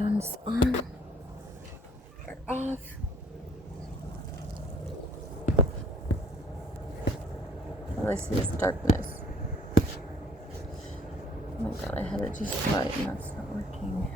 phone is on or off. All I see is darkness. Oh my god, I had it just right and that's not working.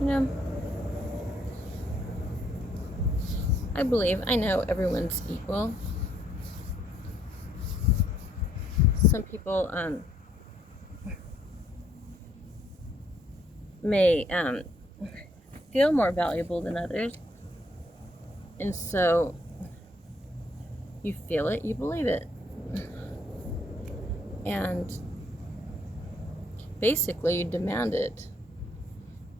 You know, I know everyone's equal. Some people may feel more valuable than others, and so you feel it, you believe it, and basically you demand it,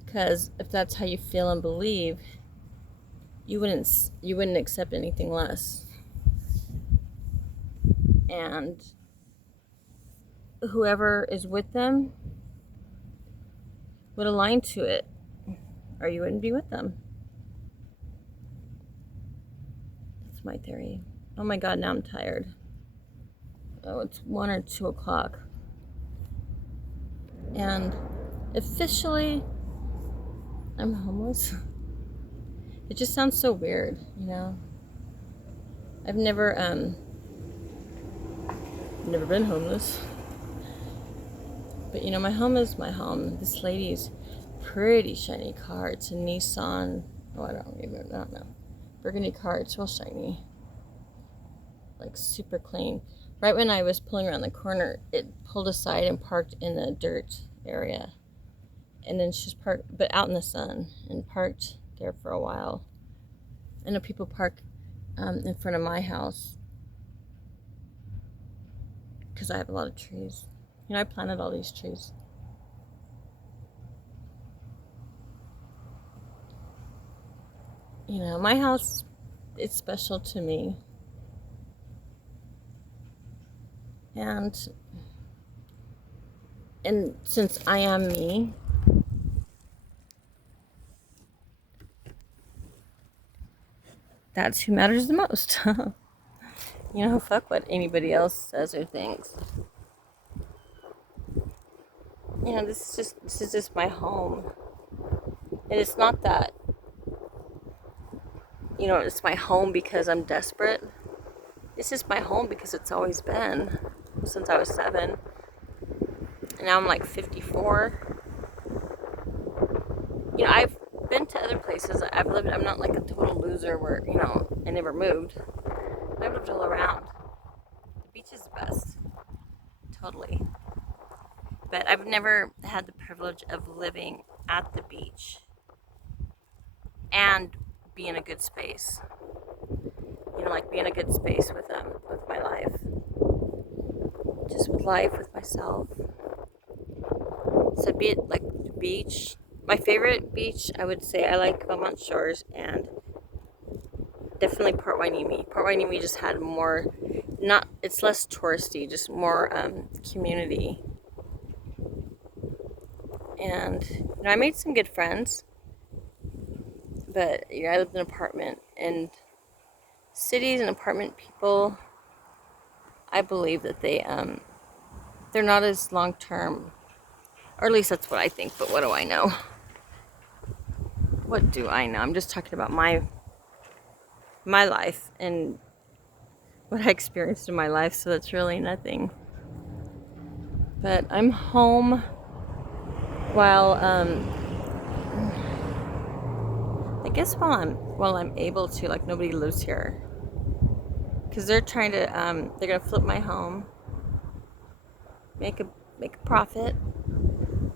because if that's how you feel and believe, you wouldn't accept anything less. And whoever is with them would align to it, or you wouldn't be with them. That's my theory. Oh my god, now I'm tired. Oh, it's 1 or 2 o'clock. And officially, I'm homeless. It just sounds so weird, you know? I've never been homeless. But you know, my home is my home. This lady's pretty shiny car. It's a Nissan. Oh, I don't know. Burgundy car. It's real shiny. Like super clean. Right when I was pulling around the corner, it pulled aside and parked in the dirt area. And then she's parked, but out in the sun, and parked there for a while. I know people park in front of my house because I have a lot of trees. You know, I planted all these trees. You know, my house, it's special to me. And since I am me, that's who matters the most. You know, fuck what anybody else says or thinks. You know, this is just my home. And it's not that, you know, it's my home because I'm desperate. It's just my home because it's always been since I was 7. And now I'm like 54. You know, I've been to other places. I'm not like a total loser where, you know, I never moved. I've lived all around. The beach is the best. Totally. But I've never had the privilege of living at the beach and be in a good space. You know, like be in a good space with my life. Just with life, with myself. So be it like the beach. My favorite beach, I would say, I like Belmont Shores and definitely Port Hueneme. Port Hueneme just had more, it's less touristy, just more community. And you know, I made some good friends, but you know, I lived in an apartment, and cities and apartment people, I believe that they're not as long term, or at least that's what I think. But what do I know? What do I know? I'm just talking about my life and what I experienced in my life, so that's really nothing. But I'm home while I guess while I'm able to, like nobody lives here, because they're trying to they're gonna flip my home, make a profit,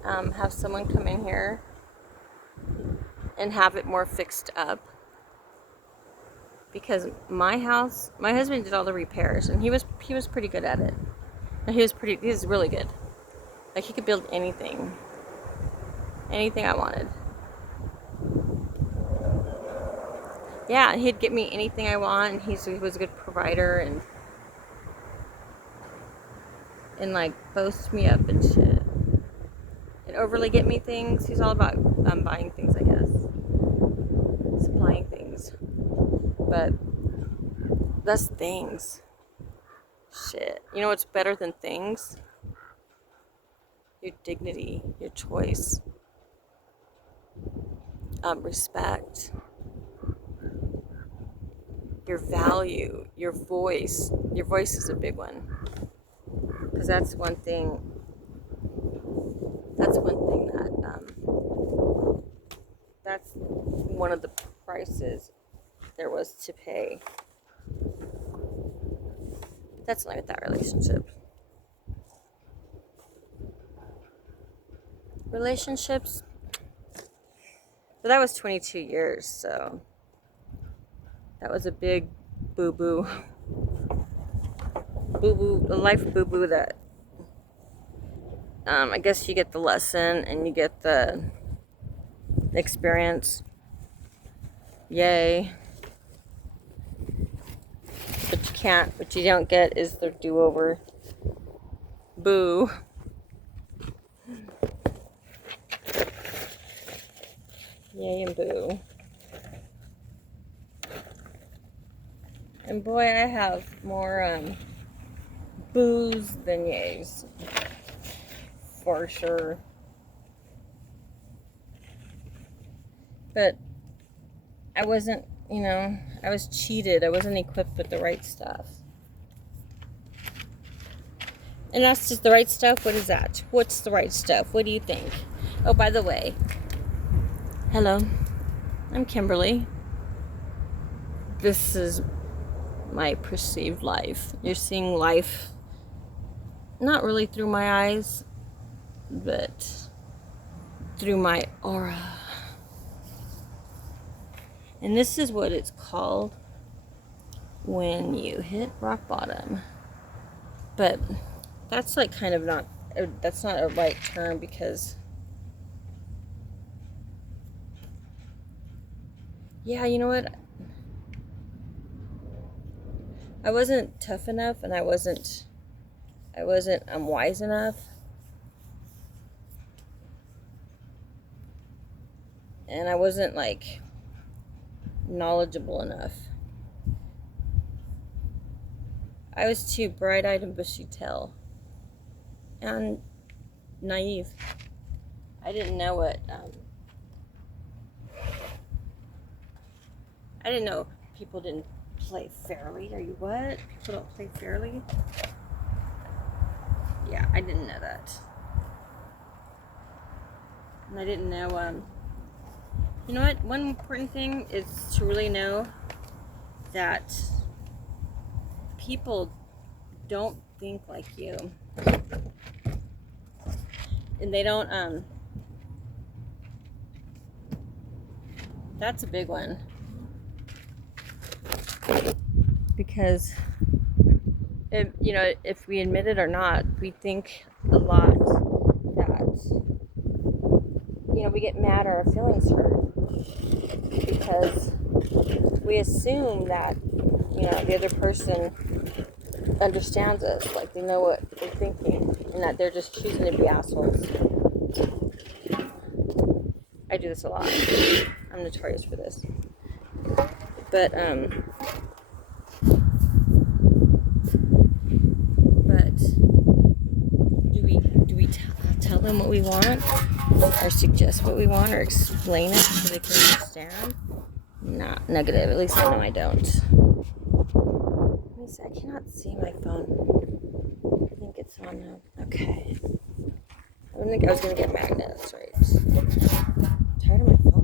have someone come in here and have it more fixed up. Because my house, my husband did all the repairs, and he was pretty good at it. He was really good. Like he could build anything. Anything I wanted. Yeah, he'd get me anything I want, and he was a good provider, and like boast me up and shit, and overly get me things. He's all about buying things, I guess, supplying things, but that's things. Shit, you know what's better than things? Your dignity, your choice, respect, your value, your voice. Your voice is a big one, because that's one thing. That's one thing that's one of the prices there was to pay. That's not with that relationship. Relationships. But that was 22 years, so that was a big boo-boo. Boo-boo, a life boo-boo that I guess you get the lesson and you get the experience. Yay. What you don't get is the do-over. Boo. Yay and boo. And boy, I have more boos than yays. For sure. But I wasn't, I was cheated. I wasn't equipped with the right stuff. And that's just the right stuff. What is that? What's the right stuff? What do you think? Oh, by the way, hello, I'm Kimberly. This is my perceived life. You're seeing life not really through my eyes, but through my aura. And this is what it's called when you hit rock bottom. But that's like kind of that's not a right term, because yeah, you know what? I wasn't tough enough, and I wasn't wise enough. And I wasn't like knowledgeable enough. I was too bright-eyed and bushy-tailed and naive. I didn't know what I didn't know people didn't play fairly. Are you what? People don't play fairly? Yeah, I didn't know that. And I didn't know, you know what? One important thing is to really know that people don't think like you. And they don't, that's a big one. Because, if we admit it or not, we think a lot that, we get mad or our feelings hurt. Because we assume that, the other person understands us, like they know what we're thinking, and that they're just choosing to be assholes. I do this a lot. I'm notorious for this. But do we tell them what we want, or suggest what we want, or explain it so they can understand? Not negative. At least I know I don't. Let me see. I cannot see my phone. I think it's on now. Okay. I didn't think I was going to get magnets, right? I'm tired of my phone.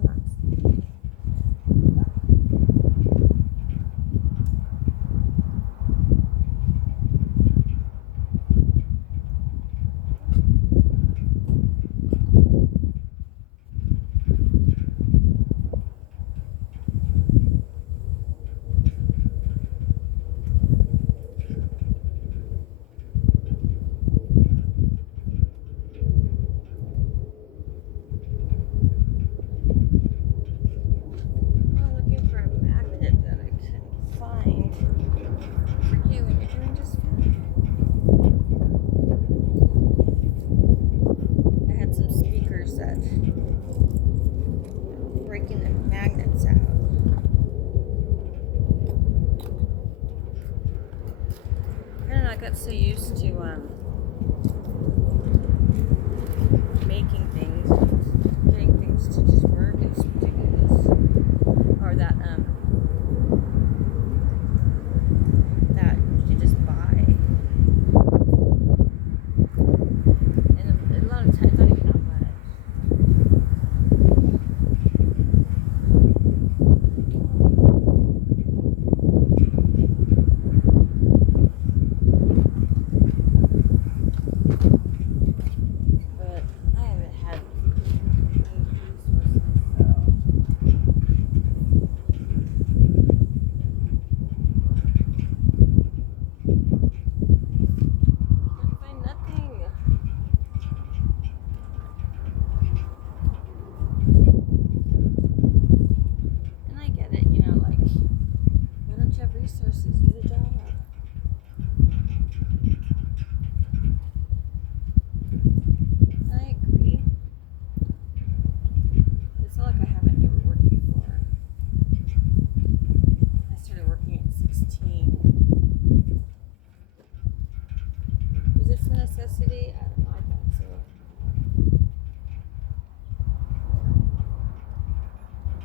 curiosity? I don't know, I thought so.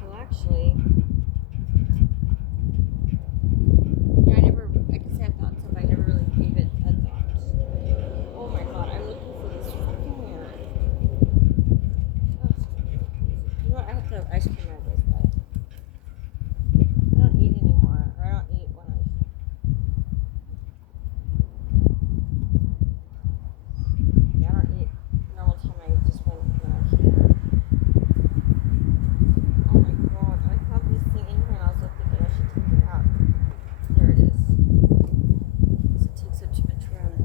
Well, actually, yeah, I can say I thought so, but I never really gave it a thought. Oh my god, I'm looking for this fucking mirror. Oh, you know what? I have to have ice cream out of this, but I don't eat anymore. Or I don't eat when I don't eat normal time. I just when I can. Oh my god, I have this thing in here and I was thinking I should take it out. There it is. It takes up too much room.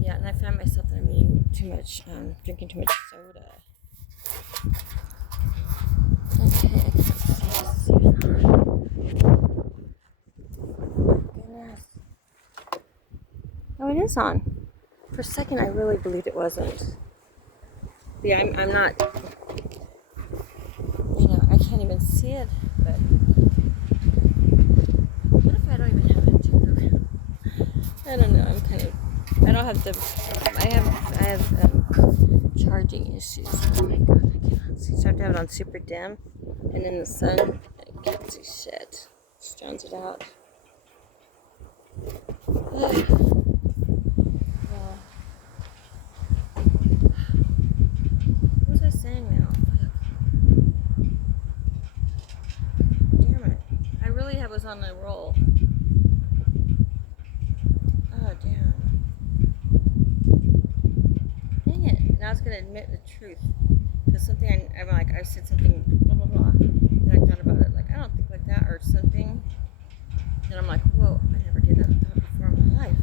Yeah, and I find myself that I'm eating too much, drinking too much soda. Okay, I can't see this is even on. Goodness. Oh, it is on. For a second, I really believed it wasn't. Yeah, I'm not, I can't even see it, but what if I don't even have it turned around? I don't know, I don't have I have charging issues. Oh my god, I cannot see. So I have to have it on super dim, and in the sun, I can't see shit. Just drowns it out. What was I saying now? Damn it. I really was on a roll. Oh, damn. Dang it. Now I was going to admit the truth. Because I'm like, I said something, blah, blah, blah. Then I thought about it, like, I don't think like that, or something. And I'm like, whoa, I never did that before in my life.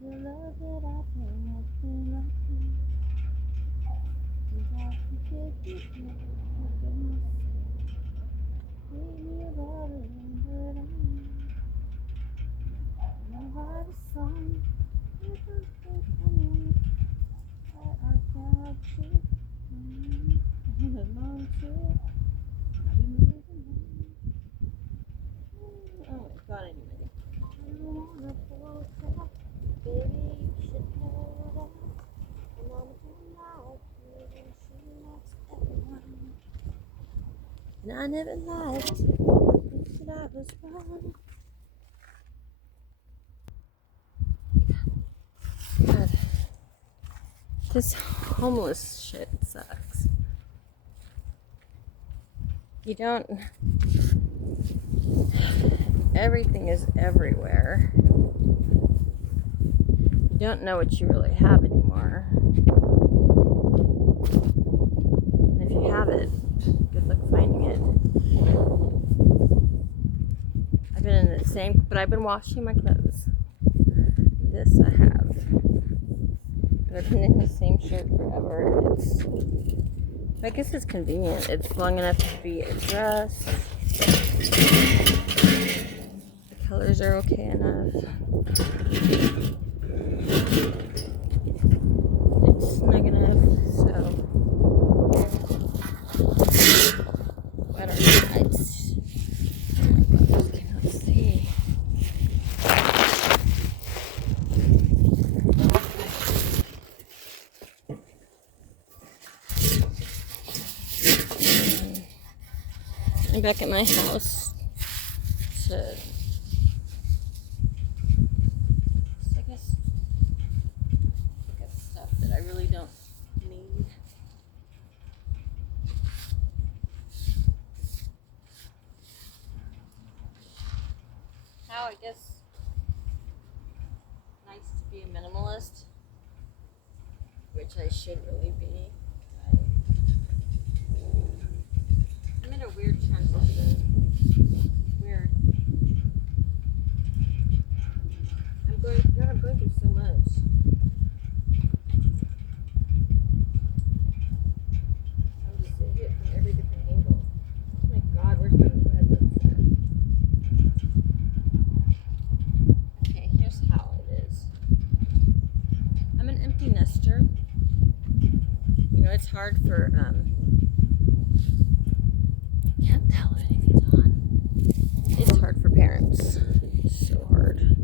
The love that I feel nothing like you. Without you, take it, look at myself. Give me a bottle and put on. My heart is song. You don't think I need. I got you. I'm alone too. Oh my god, anyway. I never lied. That I was wrong. God. This homeless shit sucks. You don't. Everything is everywhere. You don't know what you really have anymore. And if you have it, good luck finding it. I've been in the same, but I've been washing my clothes. This I have. But I've been in the same shirt forever. I guess it's convenient. It's long enough to be a dress. The colors are okay enough. It's snug enough, so I don't know. Oh my god, I cannot see. I'm back at my house to, I guess, pick up stuff that I really don't need. How, I guess, nice to be a minimalist, which I should really be. I'm in a weird transition. Weird. I'm going through so much. I'm just seeing it from every different angle. Oh my god, where's my red lipstick? Okay, here's how it is. I'm an empty nester. You know, it's hard for, can't tell if anything's on. It's hard for parents. It's so hard.